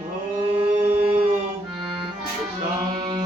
Oh, Samho.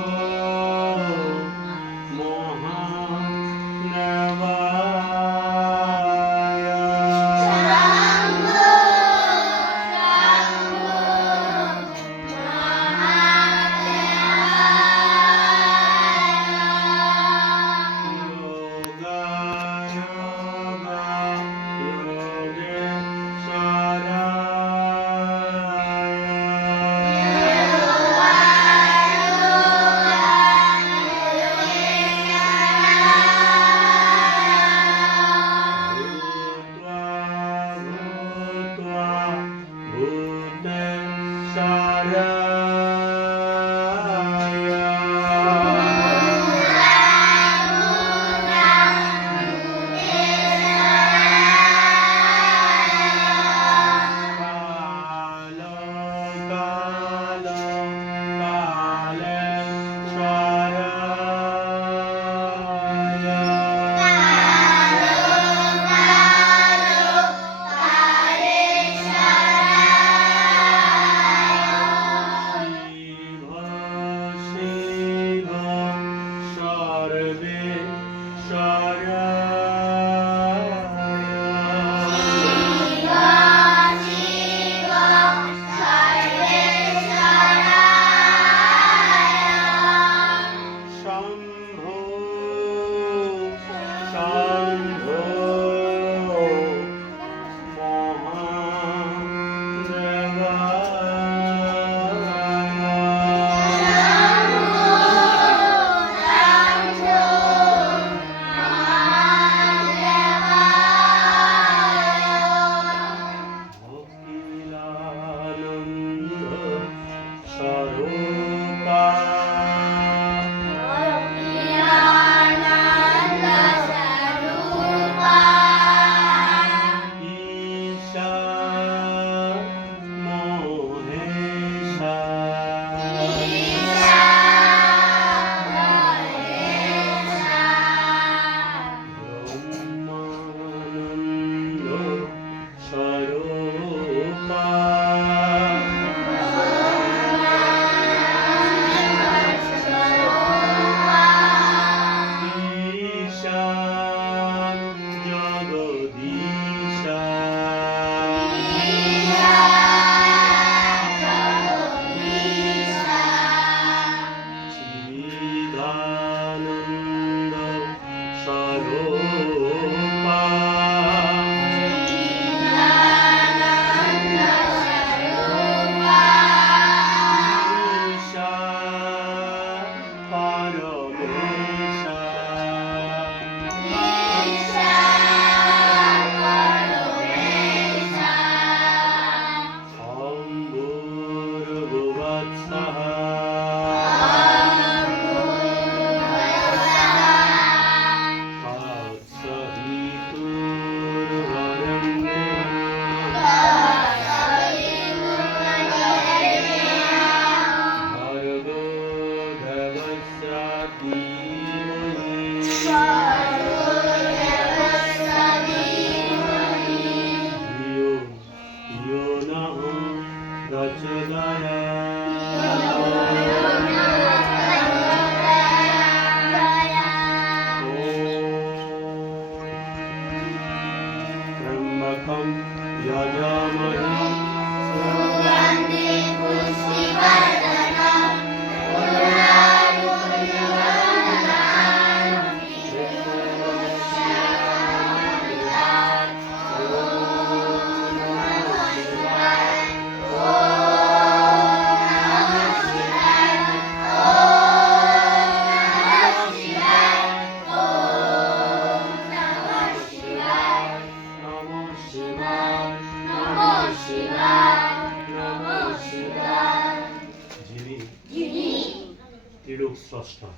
স্রষ্টা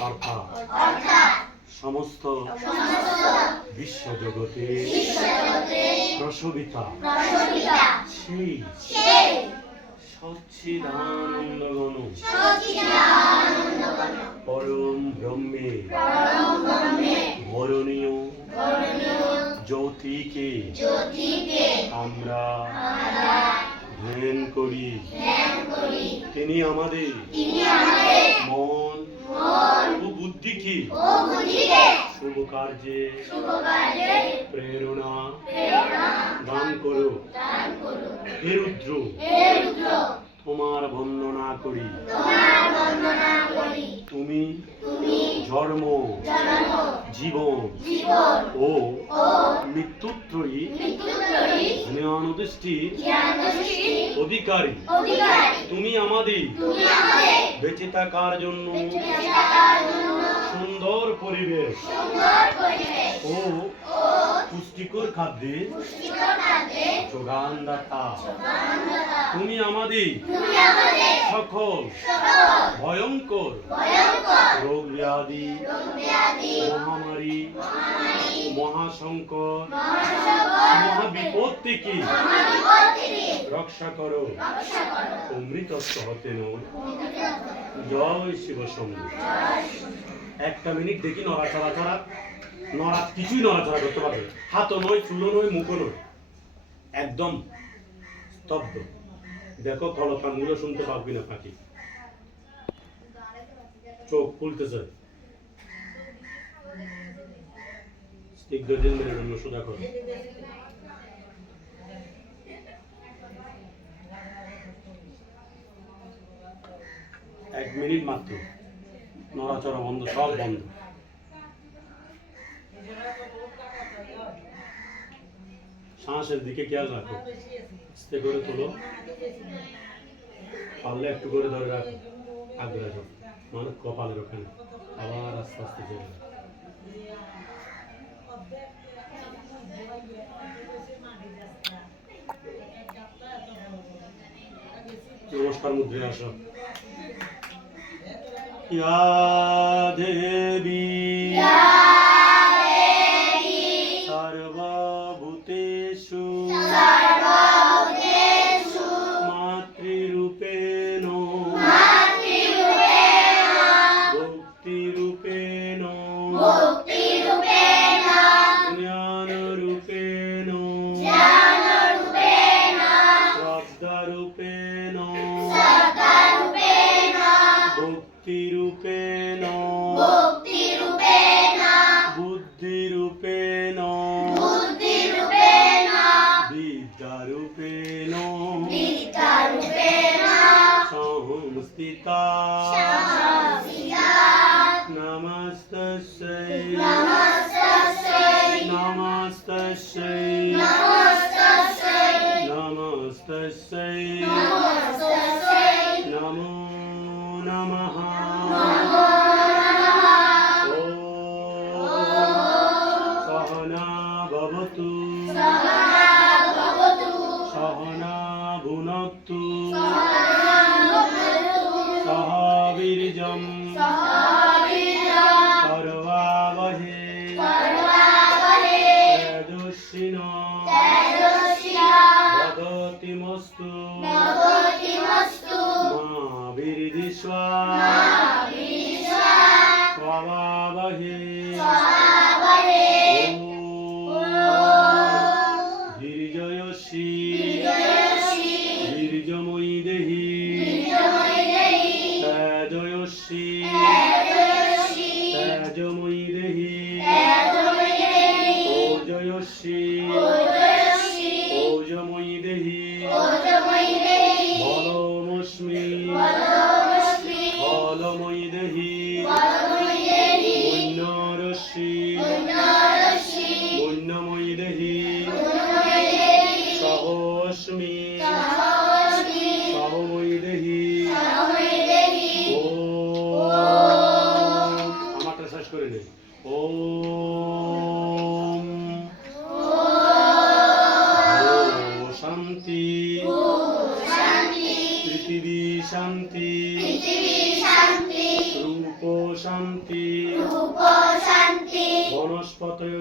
অর্থাৎ সমস্ত বিশ্ব জগতে বিশ্বজগতে প্রসবিতা সেই সেই পরম ব্রহ্মে বরণীয় জ্যোতিকে জ্যোতিকে আমরা আমরা ধ্যান করি। তিনি আমাদের মন ও বুদ্ধিকে শুভ কার্যে প্রেরণা দান করো। হে রুদ্র তোমার বন্দনা করি। তোমার বন্দনা করি। তুমি তুমি জন্ম। জীবন। ও। মৃত্যুত্রয়ী। জ্ঞানদৃষ্টির অধিকারী। তুমি আমাদের। বেঁচে থাকার জন্য। সুন্দর পরিবেশ। ও পুষ্টিকর খাদ্যে পুষ্টিকর খাদ্যে যোগান দাতা তুমি আমাদের সকল ভয়ঙ্কর রোগ ব্যাধি মহামারী মহাসংকট মহাসংকট মহাবিপদ থেকে রক্ষা করো। অমৃতত্ব হতে নয়। জয় শিব শম্ভু একটা মিনিট দেখি নড়াচড়া ছাড়া। নড়া কিছুই নড়াচড়া করতে পারবে হাতও নয় চুলো নয়, মুখও নয়। একদম স্তব্ধ। দেখো কলকানগুলো শুনতে পাবি না পাখি। চোখ স্নিগ্ধদের মেরে জন্য এক মিনিট মাত্র। নড়াচড়া বন্ধ, সব বন্ধ। শ্বাসের দিকে খেয়াল রাখো। আস্তে করে তোলো। পারলে একটু করে ধরে রাখো। আগে রাখো। মানে কপালের ওখানে। আবার আস্তে আস্তে চলে। নমস্কার মুদ্রে আসো। Yeah, baby. say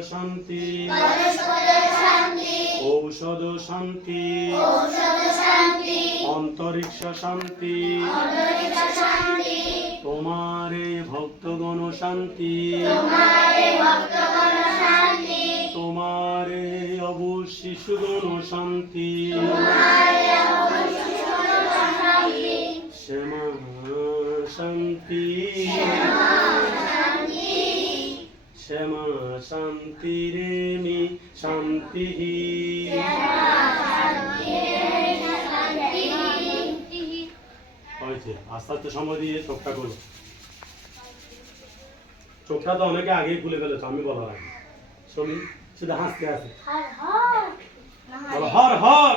শান্তি। ঔষধ শান্তি। অন্তরিক্ষ শান্তি। তোমারে ভক্তগণ শান্তি। তোমারে অবু শিশুগণ শান্তি। শ্যামা শান্তি। শান্তি শান্তি রেমি শান্তি হয়েছে, আস্তে আস্তে সময় দিয়ে চোখটা করো চোখটা তো অনেকে আগেই খুলে ফেলেছো, আমি বলার আগে। শুনি, শুধু হাসতে হর হর হর।